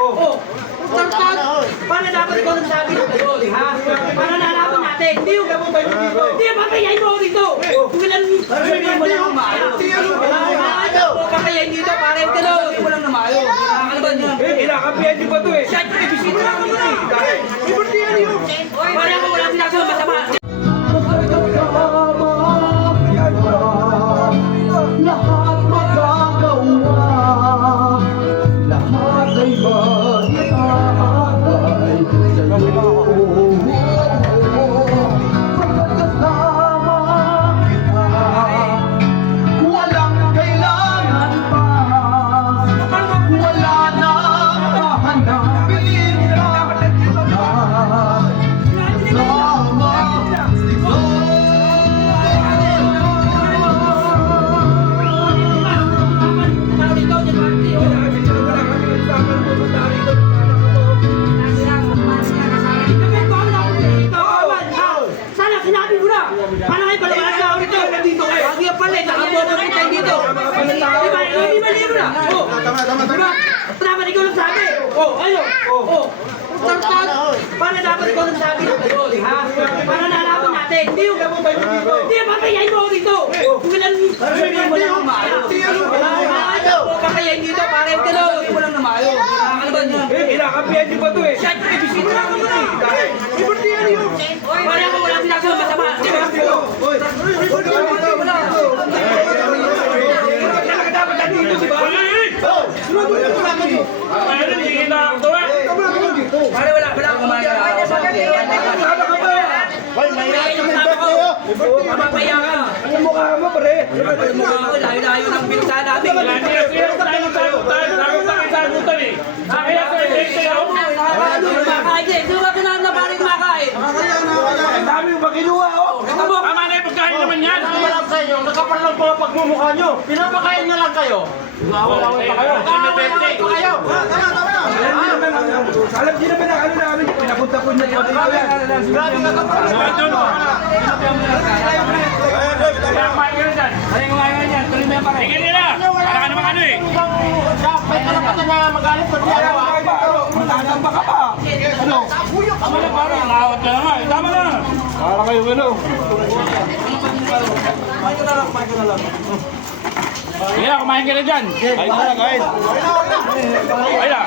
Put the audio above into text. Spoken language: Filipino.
Oh. Sarkat. Para dapat ikaw nagsabi ng gayon, ha? Para nalaman natin. Hindi yung hindi papayayin mo dito. Kung ilan mo lang ang maayo. Papayayin dito para yung gano'n. Hindi mo lang na maayo. Nakakalaban nyo. Kinakampihan niyo ba ito eh? Siyempre, ibisito lang mo na. Iburtihan niyo! Para ako wala pinagawa masama. Lahat magagawa, lahat ay mag-iagay sa'yo. Pagkasama kita, walang kailangan pa, wala na hahanapin pa. Sana sinabi mo na. Paano kayo palawalan sa ako dito? Nandito kayo. Huwag yung pala. Nakaboto rin tayo dito. Diba? Hindi mali mo na. Diba? Dapat ikaw nagsabi. Ayun. Sarkat. Para dapat ikaw nagsabi ng gayon, ha? Para nalaman natin. Hindi yung papayayin mo dito. Kung ilan mo lang ang maayo. Papayayin dito para yung gano'n. Hindi mo lang na maayo. Nakakalaban nyo. Kinakampihan niyo ba ito eh? Siyempre, ibisito lang mo na. Iburtihan niyo! Para ako wala pinagawa masama. Di ba? Dapat nandito, di ba? Para wala akong magagawa. Hoy, mahirap yung invert kayo! Mamapaya ka. Ano mukha mo, pre? Ang mukha ko, layo-layo ng pinsa namin. Nakakain. Sino ka pinanabaring makain? Ang dami yung makinuha, oh! Tama na yung pagkain naman yan! Walang sa inyo, nakaparlang po ang pagmumukha nyo. Pinapakain nyo lang kayo. Awal-awal pa kayo! Kayo. Alam niyo naman ang ano namin, pinapunta ko niya yung Grabe ka ka pa. Kaya kumain ka na dyan! Kaya kumain ka dyan! Tuloy mo yan pare! Tigil nila! Wala ka naman ano eh! May karapatan na magalit pag ginagawa. Matanda ka pa! Ano? Tama na pare! Nakawat ka na nga eh! Tama na! Para kayo ano? Kaya kumain ka na dyan! Kain na lang, kain! Kaya!